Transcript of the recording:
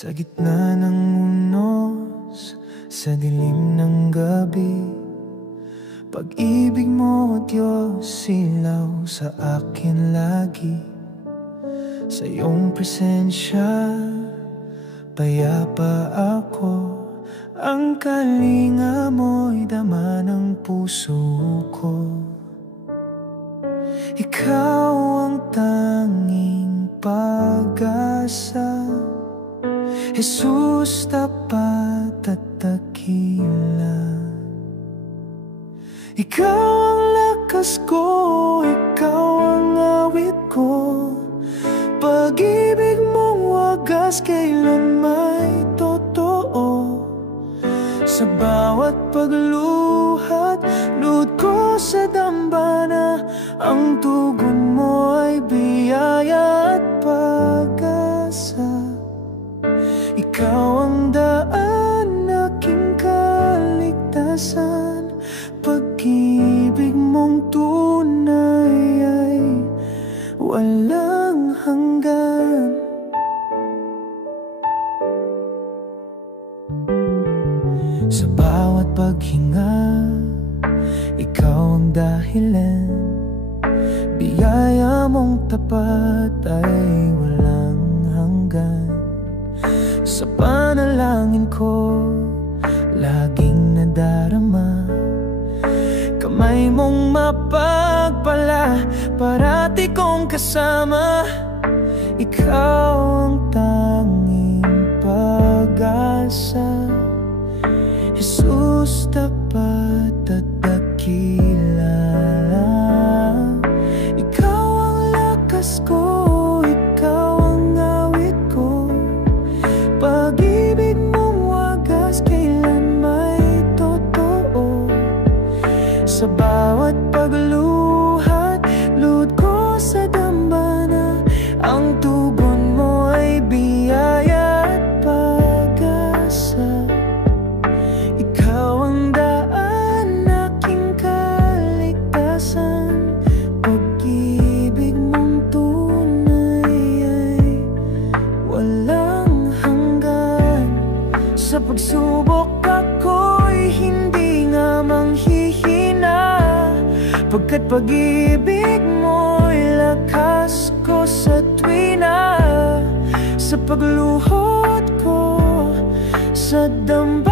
Sa gitna ng unos, sa dilim ng gabi, pag-ibig mo, Diyos, silaw sa akin lagi. Sa iyong presensya, payapa ako. Ang kalinga mo'y dama ng puso ko. Ikaw ang tanging pag-asa, Jesus, tapat at dakila. Ikaw ang lakas ko, ikaw ang awit ko. Pag-ibig mong wagas kailan may totoo. Sa bawat pagluhat, luhod ko sa dambana, ang tugon mo ay biyaya at pag-asa. Ikaw ang daan, aking kaligtasan. Pag-ibig mong tunay ay walang hanggan. Sa bawat paghinga, ikaw ang dahilan. Biyaya mong tapat ay walang hanggan. Sa panalangin ko, laging nadarama, kamay mong mapagpala, parati kong kasama. Ikaw ang tanging pag-asa, Jesus, tapat at dakila. Ikaw ang lakas ko, ikaw ang awit ko. Pag-ibig mong wagas kailan may totoo. Sa bawat pagluhat, luhod ko sa dambana, ang tugon mo ay biyaya at pag-asa. Ikaw ang daan, aking kaligtasan. Pag-ibig mong tunay ay walang hanggan. Sa pagsubok ako'y hindi nga manghihina, pagkat pag-ibig mo'y lakas ko sa tuwina. Sa pagluhod ko sa damba,